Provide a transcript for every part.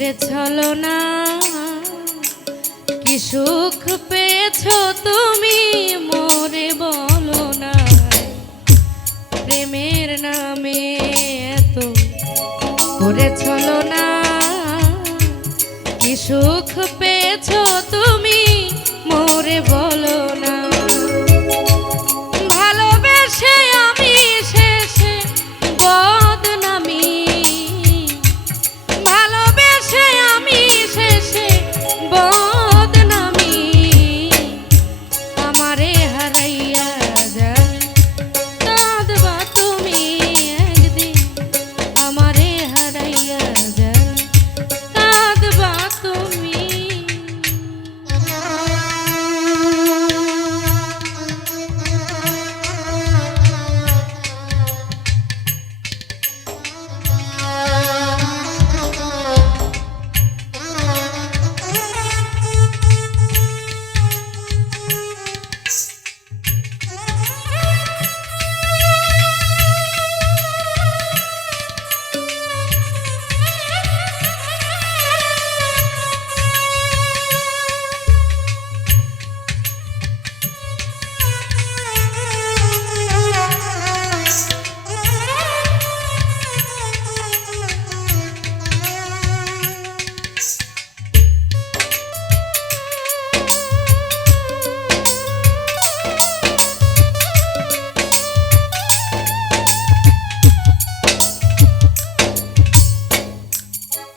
ওরে চলো না, কি সুখ পেয়েছ তুমি? মোরে বলো না। প্রেমের নামে এত ওরে চলো না। কি সুখ পেয়েছ তুমি? মোরে বলো না।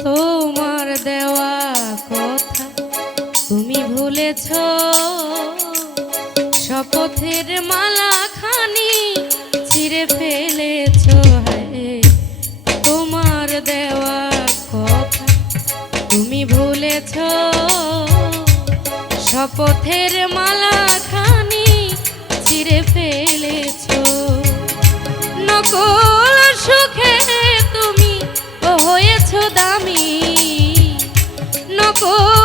তোমার দেওয়া কথা তুমি ভুলেছ। শপথের মালা খানি ছিঁড়ে ফেলেছ, হায়। তোমার দেওয়া কথা তুমি ভুলেছ। শপথের মালা খানি ছিঁড়ে ফেলেছ। নকল সুখে তুমি হয়েছ দামি নকল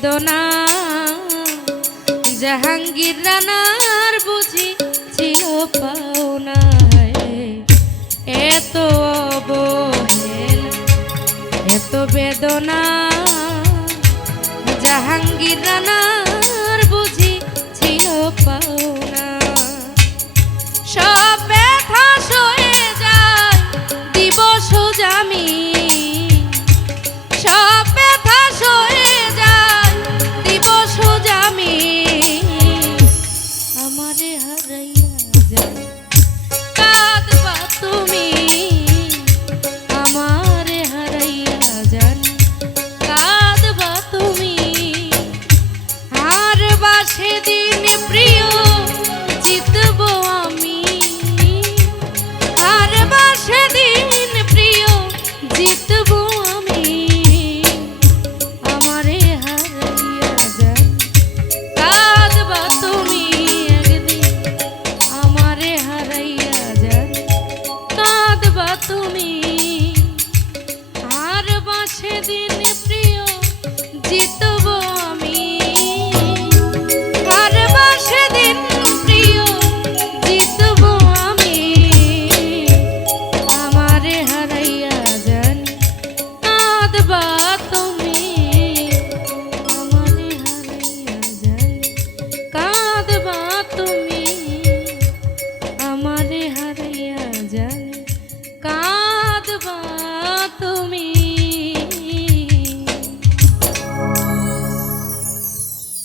বেদনা জাহাঙ্গীর রানার বুঝি ছিল পাওনা এত অবহেল এত বেদনা জাহাঙ্গীর রানার সেদিন প্রিয়